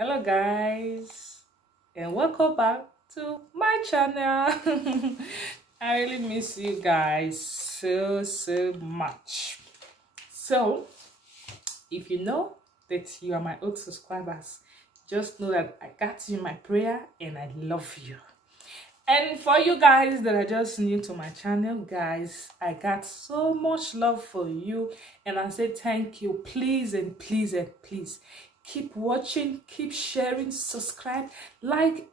Hello guys, and welcome back to my channel. I really miss you guys so much. So if you know that you are my old subscribers, just know that I got you in my prayer and I love you. And for you guys that are just new to my channel, guys, I got so much love for you, and I say thank you. Please and please and please keep watching, keep sharing, subscribe, like,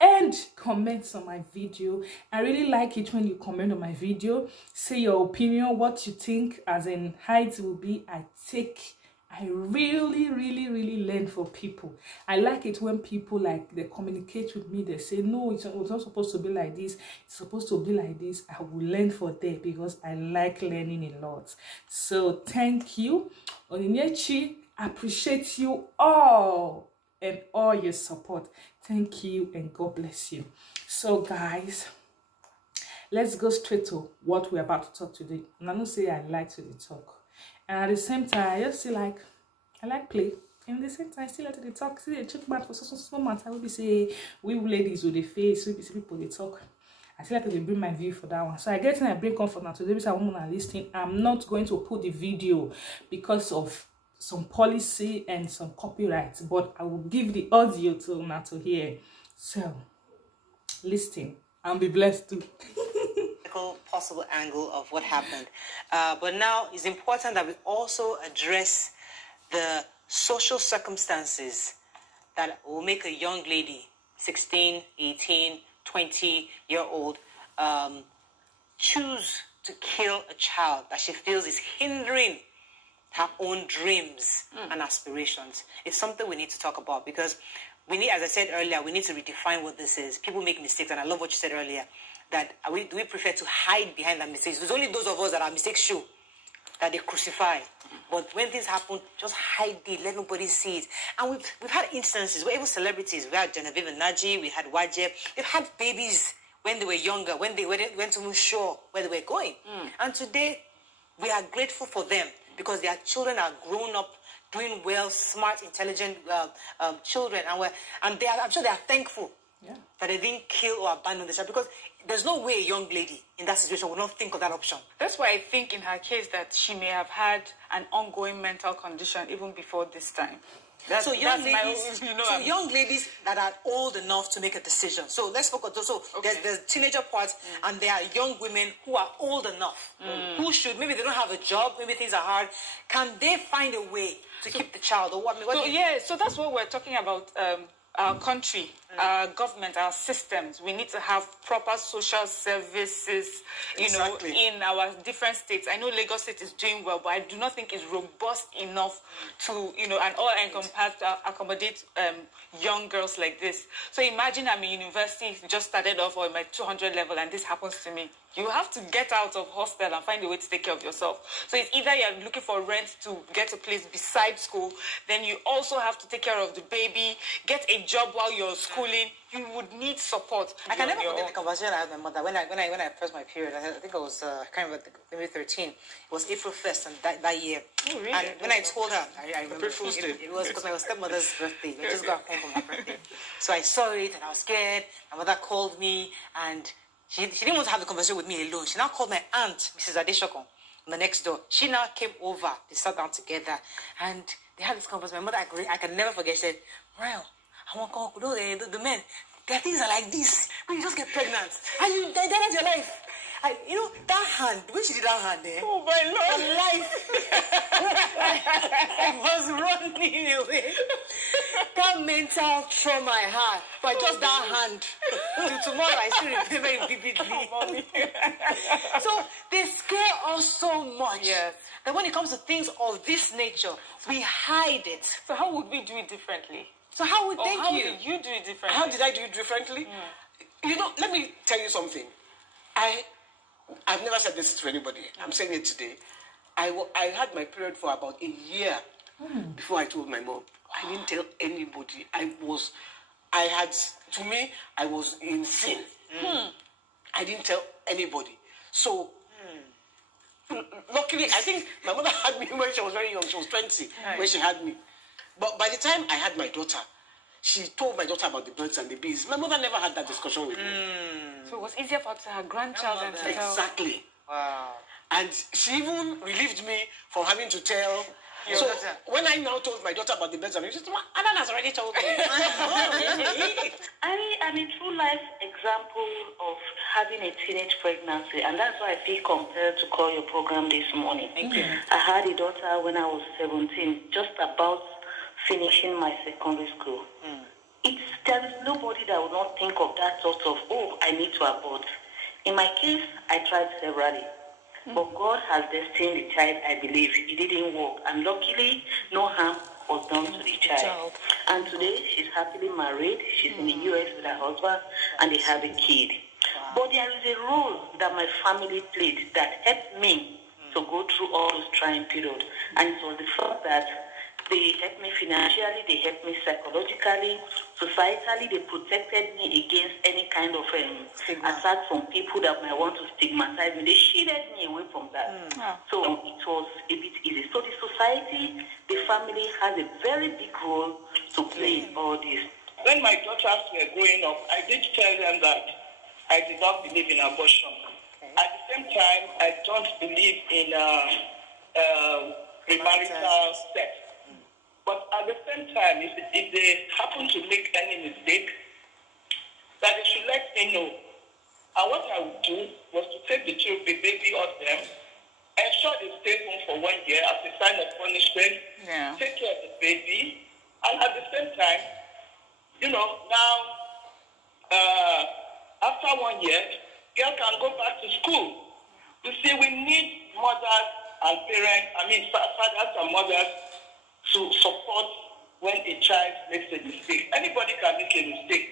and comment on my video. I really like it when you comment on my video, say your opinion, what you think as in how it will be. I really learn for people. I like it when people they communicate with me. They say no, it's not supposed to be like this, it's supposed to be like this. I will learn for them because I like learning a lot. So thank you. Onyinyechi, appreciate you all and all your support. Thank you and God bless you. So guys, let's go straight to what we're about to talk today. And I don't say I like to talk, and at the same time I just feel like I like play, and at the same time I still like to talk. See the check back for so matter. We be say we ladies with the face, we be say people they talk. I still like to bring my view for that one. So I get in I bring comfort now today because I want to listen. I'm not going to put the video because of some policy and some copyright, but I will give the audio to now to hear. So listen and be blessed too. Possible angle of what happened, but now it's important that we also address the social circumstances that will make a young lady, 16, 18, 20-year-old, choose to kill a child that she feels is hindering her own dreams and aspirations. It's something we need to talk about because we need, as I said earlier, we need to redefine what this is. People make mistakes, and I love what you said earlier, that do we prefer to hide behind that mistakes? There's only those of us that our mistakes show, that they crucify. But when things happen, just hide it, let nobody see it. And we've had instances where even celebrities, we had Genevieve and Naji, we had Wajeb, they've had babies when they were younger, when they weren't even sure where they were going. And today, we are grateful for them because their children are grown up, doing well, smart, intelligent children, and they are, I'm sure they are thankful that they didn't kill or abandon the child, because there's no way a young lady in that situation would not think of that option. That's why I think in her case that she may have had an ongoing mental condition even before this time. Young ladies that are old enough to make a decision. So let's focus. So there's the teenager part, and there are young women who are old enough, who should, maybe they don't have a job, maybe things are hard. Can they find a way to keep the child? Or what? So that's what we're talking about. Our country, our government, our systems. We need to have proper social services, in our different states. I know Lagos State is doing well, but I do not think it's robust enough to, and all-encompassed to accommodate young girls like this. So imagine I'm in university, just started off on my 200 level, and this happens to me. You have to get out of hostel and find a way to take care of yourself. So it's either you're looking for rent to get a place beside school, then you also have to take care of the baby, get a job while you're schooling. You would need support. I can never forget the conversation I had with my mother when I first my period. I think I was I can't remember, maybe 13. It was April 1st and that year. Oh, really? And when I told her, I remember it was because my stepmother's birthday. We just got home from her birthday. So I saw it and I was scared. My mother called me, and she didn't want to have the conversation with me alone. She now called my aunt, Mrs. Adeshokon, on the next door. She now came over. They sat down together and they had this conversation. My mother, I can never forget, she said, "Well, I want to go the men. Their things are like this. When you just get pregnant, and you that's your life." That hand, when she did that hand there, oh my Lord, her life was running away. That mental trauma I had, but just that hand. Till tomorrow, I still remember it vividly. So they scare us so much that when it comes to things of this nature, we hide it. So how would we do it differently? So how would did you do it differently? How did I do it differently? Let me tell you something. I've never said this to anybody. I'm saying it today. I had my period for about a year before I told my mom. I didn't tell anybody. I was in sin. I didn't tell anybody. So, luckily, I think my mother had me when she was very young. She was 20 when she had me. But by the time I had my daughter, she told my daughter about the birds and the bees. My mother never had that discussion with me. So it was easier for her grandchild than to tell. Exactly. Wow. And she even relieved me from having to tell. So when I now told my daughter about the birds and bees, she said, Adan has already told me. I am a true life example of having a teenage pregnancy, and that's why I feel compelled to call your program this morning. Thank you. I had a daughter when I was 17, just about finishing my secondary school. There is nobody that would not think of that sort of, oh, I need to abort. In my case, I tried severally. But God has destined the child, I believe. It didn't work. And luckily, no harm was done to the child. And today, she's happily married. She's in the US with her husband, and they have a kid. Wow. But there is a role that my family played that helped me to go through all those trying periods. And it was the fact that they helped me financially, they helped me psychologically, societally, they protected me against any kind of attack from people that might want to stigmatize me. They shielded me away from that. So it was a bit easy. So the society, the family has a very big role to play in all this. When my daughters were growing up, I did tell them that I did not believe in abortion. At the same time, I don't believe in premarital sex. But at the same time, if they happen to make any mistake, that they should let me know. And what I would do was to take the baby off them, ensure they stay home for 1 year as a sign of punishment, take care of the baby, and at the same time, now, after 1 year, girl can go back to school. You see, we need mothers and parents, fathers and mothers, to support when a child makes a mistake. Anybody can make a mistake,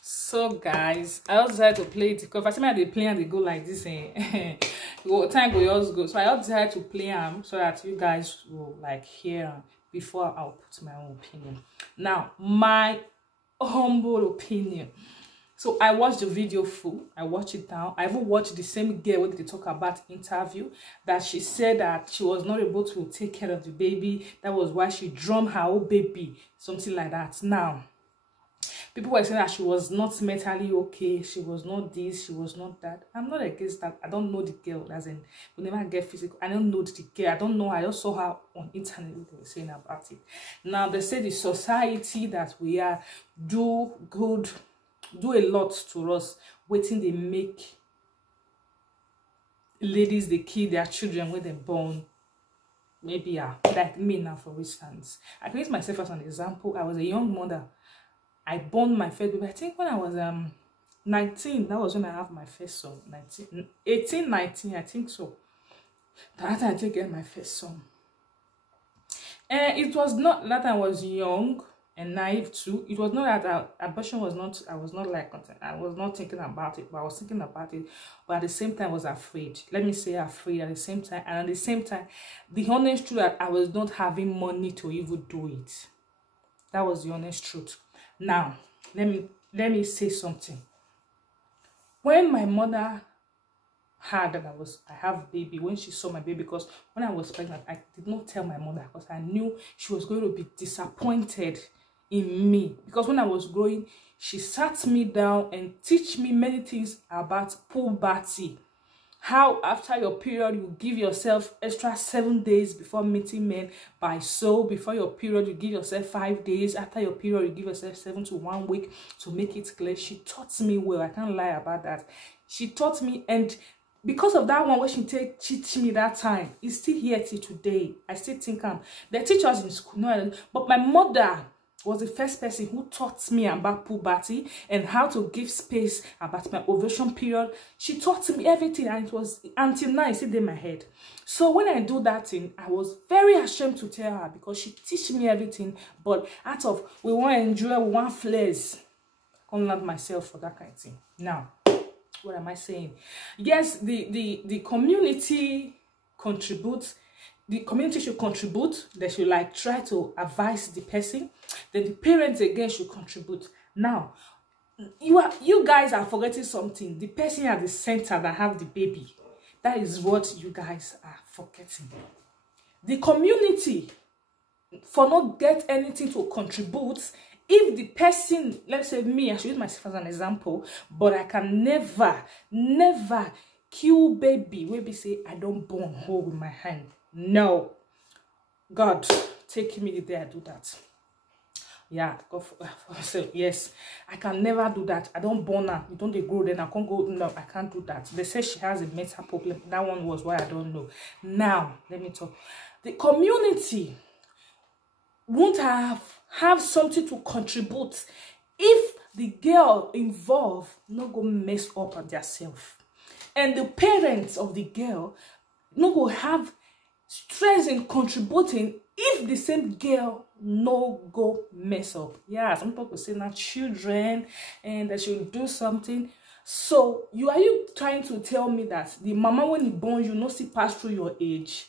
So guys, I also decided to play it because I see they play and they go like this, time will also go. So I also decided to play them so that you guys will like hear before I'll put my own opinion. Now, my humble opinion. So I watched the video full. I watched it down. I even watched the same girl when they talk about interview that she said that she was not able to take care of the baby. That was why she drummed her own baby, something like that. Now, people were saying that she was not mentally okay. She was not this. She was not that. I'm not against that. I don't know the girl. As in, we never get physical. I don't know the girl. I don't know. I just saw her on internet. They were saying about it. Now they say the society that we are do a lot to us, waiting they make ladies they kill their children when they're born. Maybe like me now, for instance. I can use myself as an example. I was a young mother. I born my first baby. I think when I was 19, that was when I have my first son. 18, 19, I think so. That I did get my first son. And it was not that I was young and naive too. It was not that abortion was not, I was not thinking about it, but I was thinking about it. But at the same time, I was afraid. Let me say afraid at the same time. And at the same time, the honest truth that I was not having money to even do it. That was the honest truth. Now, let me say something. When my mother heard that I have baby, when she saw my baby, because when I was pregnant, I did not tell my mother because I knew she was going to be disappointed in me. Because when I was growing, she sat me down and teach me many things about puberty. How after your period, you give yourself extra 7 days before meeting men. Before your period, you give yourself 5 days. After your period, you give yourself 7 to 1 week to make it clear. She taught me well. I can't lie about that. She taught me, and because of that one, what she teach me that time, it's still here till today. I still think the teachers in school, no, but my mother was the first person who taught me about puberty and how to give space about my ovulation period. She taught me everything, and it was until now it's still in my head. So when I do that thing, I was very ashamed to tell her because she teach me everything. But out of we want to enjoy, we want flares. I can't love myself for that kind of thing. Now, what am I saying? Yes, the community contributes. The community should contribute. They should like try to advise the person. Then the parents again should contribute. Now, you guys are forgetting something. The person at the center that have the baby. That is what you guys are forgetting. The community for not get anything to contribute. If the person, let's say me, I should use myself as an example, but I can never kill baby wey be say I don't born whole with my hand. No. God, take me the day I do that. Yeah, God for myself. Yes, I can never do that. I don't born her. You don't they grow, then I can't go. No, I can't do that. They say she has a mental problem. That one was why I don't know. Now, let me talk. The community won't have something to contribute if the girl involved not go mess up on themselves. And the parents of the girl no go have stress in contributing if the same girl no go mess up. Yeah, some people say now children and they should do something. So are you trying to tell me that the mama when he born you no see pass through your age?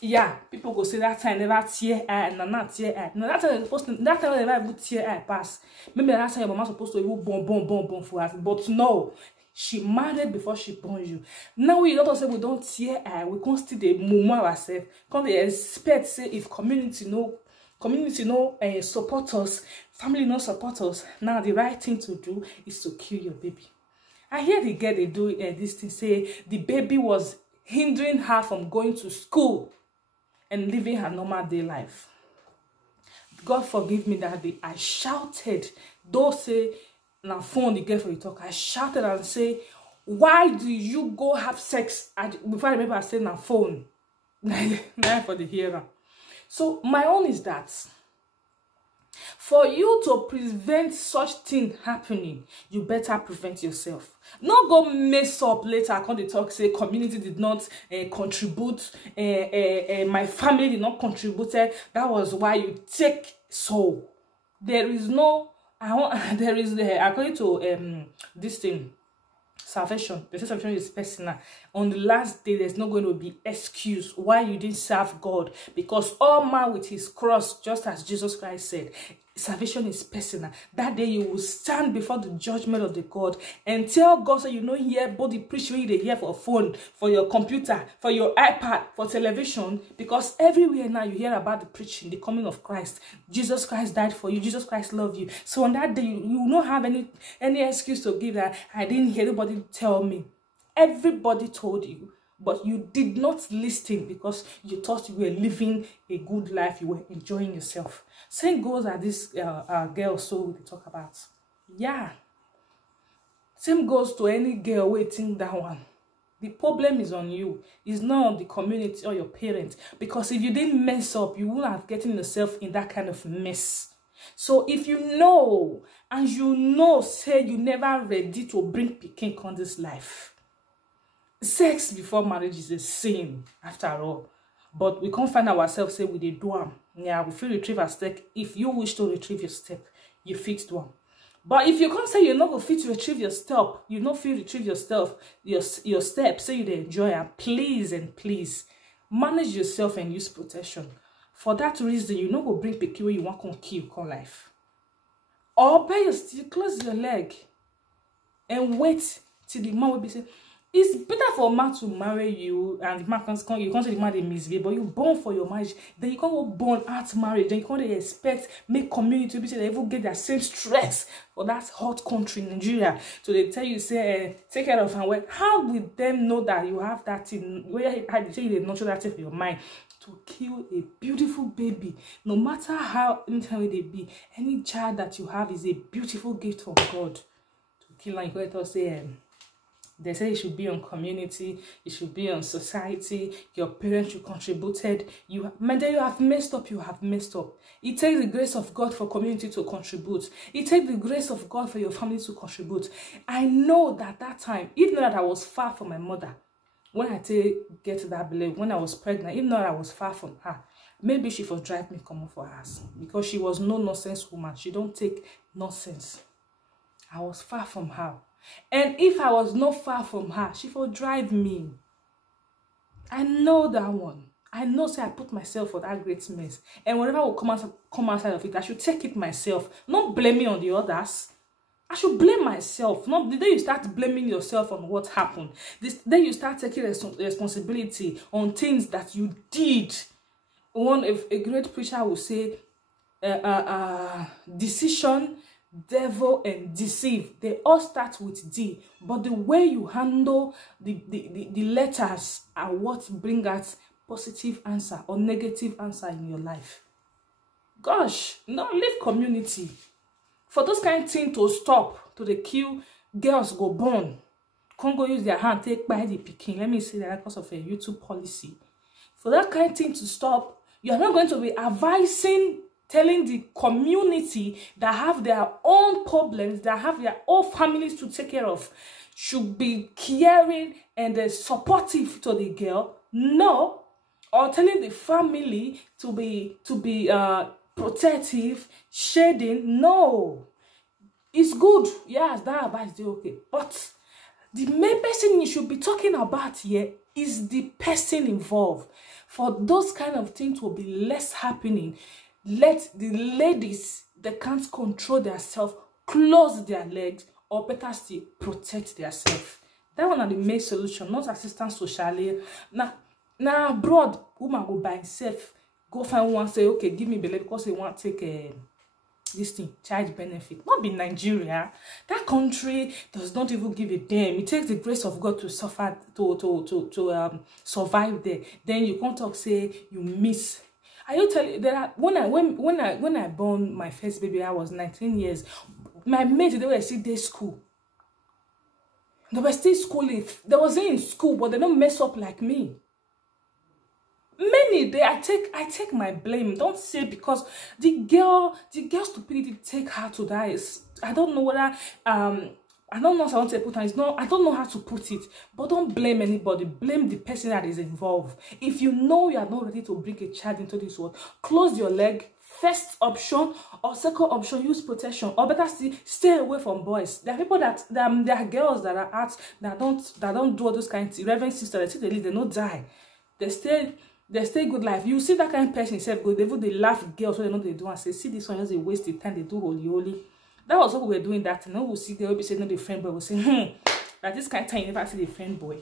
Yeah, people go say that time never tear eye and not tear eye. No, that time supposed to, that time never even tear eye pass. Maybe that time your mama supposed to even born for us, but no. She married before she born you. Now we don't say we don't tear eye. We can't still the move ourselves. Can't they expect say if community no support us, family no support us. Now the right thing to do is to kill your baby. I hear the girl they do this thing say the baby was hindering her from going to school and living her normal day life. God forgive me that day. I shouted. Don't say. Now phone the girl for you talk. I shouted and say, why do you go have sex? Before I remember I said na phone. Now for the hearer. So my own is that for you to prevent such thing happening, you better prevent yourself. Not go mess up later. I can't talk say community did not contribute. My family did not contribute. That was why you take so. There is no. There is according to this thing, salvation. The salvation is personal. On the last day, there's not going to be excuse why you didn't serve God, because all man with his cross, just as Jesus Christ said, salvation is personal. That day you will stand before the judgment of the God and tell God, so you know hear body preaching you hear for a phone, for your computer, for your iPad, for television, because everywhere now you hear about the preaching, the coming of Christ. Jesus Christ died for you. Jesus Christ loved you. So on that day you will not have any excuse to give that I didn't hear anybody tell me. Everybody told you, but you did not listen because you thought you were living a good life. You were enjoying yourself. Same goes at this girl so we talk about. Yeah. Same goes to any girl waiting that one. The problem is on you. It's not on the community or your parents. Because if you didn't mess up, you wouldn't have gotten yourself in that kind of mess. So if you know, and you know, say you never ready to bring pikin on this life. Sex before marriage is a sin, after all. But we can't find ourselves say we did do them. Yeah, we feel retrieve a step. If you wish to retrieve your step, you fit one. But if you can't say you're not going to fit to retrieve your step, you not feel retrieve yourself, your steps, say you enjoy and please manage yourself and use protection. For that reason, you not go bring pikin where you want to kill con life. Or by your still close your leg and wait till the man will be saying, it's better for a man to marry you and the man you can't say the man they misbehave, but you born for your marriage, then you can't go born at marriage, then you can't expect make community be say they even get their same stress for that hot country in Nigeria. So they tell you say take care of her. Well, how will them know that you have that thing? Where they say they nurture that thing for your mind to kill a beautiful baby, no matter how anytime they be, any child that you have is a beautiful gift from God. To kill and you go say they say it should be on community, it should be on society, your parents you contributed, you have messed up, you have messed up. It takes the grace of God for community to contribute. It takes the grace of God for your family to contribute. I know that time, even though that I was far from my mother, when I get to that belief, when I was pregnant, even though I was far from her, maybe she would drive me come for us because she was no nonsense woman. She don't take nonsense. I was far from her. And if I was not far from her, she would drive me. I know that one. I know, say I put myself for that great mess. And whatever will come outside of it, I should take it myself. Not blaming on the others. I should blame myself. Not the day you start blaming yourself on what happened. Then you start taking responsibility on things that you did. A great preacher will say, decision, devil, and deceive. They all start with D. But the way you handle the letters are what bring out positive answer or negative answer in your life. Gosh, no, leave community. For those kind of things to stop, to the kill, girls go born. Can't go use their hand, take by the picking. Let me say that because of a YouTube policy. For that kind of thing to stop, you are not going to be advising, telling the community that have their own problems, that have their own families to take care of, should be caring and supportive to the girl. No. Or telling the family to be protective, shading. No. It's good. Yes, that advice is okay. But the main person you should be talking about here is the person involved. For those kind of things will be less happening. Let the ladies that can't control themselves close their legs, or better still, protect themselves. That one are the main solution, not assistance socially. Now abroad, woman go by himself, go find one, say, okay, give me belly because they want to take this thing, child benefit. Not be Nigeria. That country does not even give a damn. It takes the grace of God to suffer, to survive there. Then you can't talk, say you miss. I you tell you that when I born my first baby, I was 19 years. My mates, they were still day school. They were still schooling. They was in school, but they don't mess up like me. Many I take my blame. Don't say because the girl stupidity take her to that. I don't know whether I don't know how I want to put it. I don't know how to put it. But don't blame anybody. Blame the person that is involved. If you know you are not ready to bring a child into this world, close your leg. First option or second option, use protection, or better still, stay away from boys. There are people that there are girls that are out that don't do all those kinds of Reverend sister. They say they don't die. They stay good life. You see that kind of person itself go, they laugh girls when they know they do and say, see this one just a waste of time, they do holy. That was what we were doing that. Now we'll see girl be saying no the friend boy. We'll say, that this kind of time you never see the friend boy.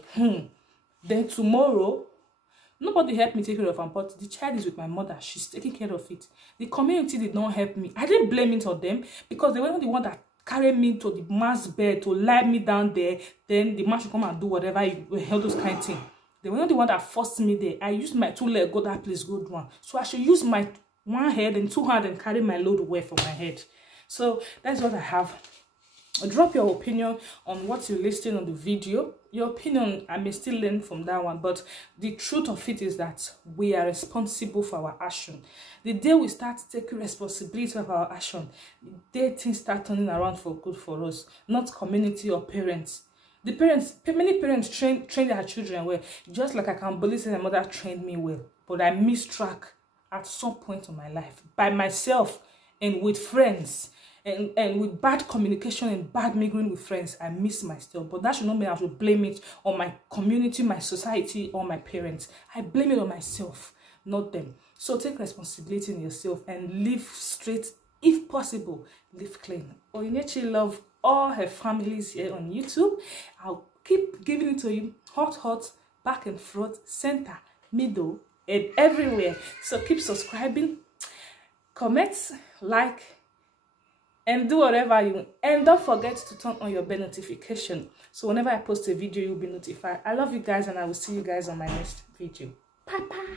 Then tomorrow, nobody helped me take care of him, but the child is with my mother. She's taking care of it. The community did not help me. I didn't blame it on them because they were not the one that carried me to the man's bed to lie me down there. Then the man should come and do whatever you held those kind of things. They were not the one that forced me there. I used my 2 legs, go that place, go one. So I should use my 1 head and 2 hands and carry my load away from my head. So that's what I have. Drop your opinion on what you're listening on the video. Your opinion, I may still learn from that one, but the truth of it is that we are responsible for our action. The day we start taking responsibility of our action, the day things start turning around for good for us, not community or parents. The parents, many parents train their children well, just like I can believe my mother trained me well, but I missed track at some point in my life by myself and with friends. And with bad communication and bad mingling with friends, I miss my step. But that should not mean I should blame it on my community, my society, or my parents. I blame it on myself, not them. So take responsibility in yourself and live straight. If possible, live clean. Onyinyechi love all her families here on YouTube. I'll keep giving it to you hot, back and front, center, middle, and everywhere. So keep subscribing, comment, like, and do whatever you want. And don't forget to turn on your bell notification, so whenever I post a video, you'll be notified. I love you guys, and I will see you guys on my next video. Bye bye.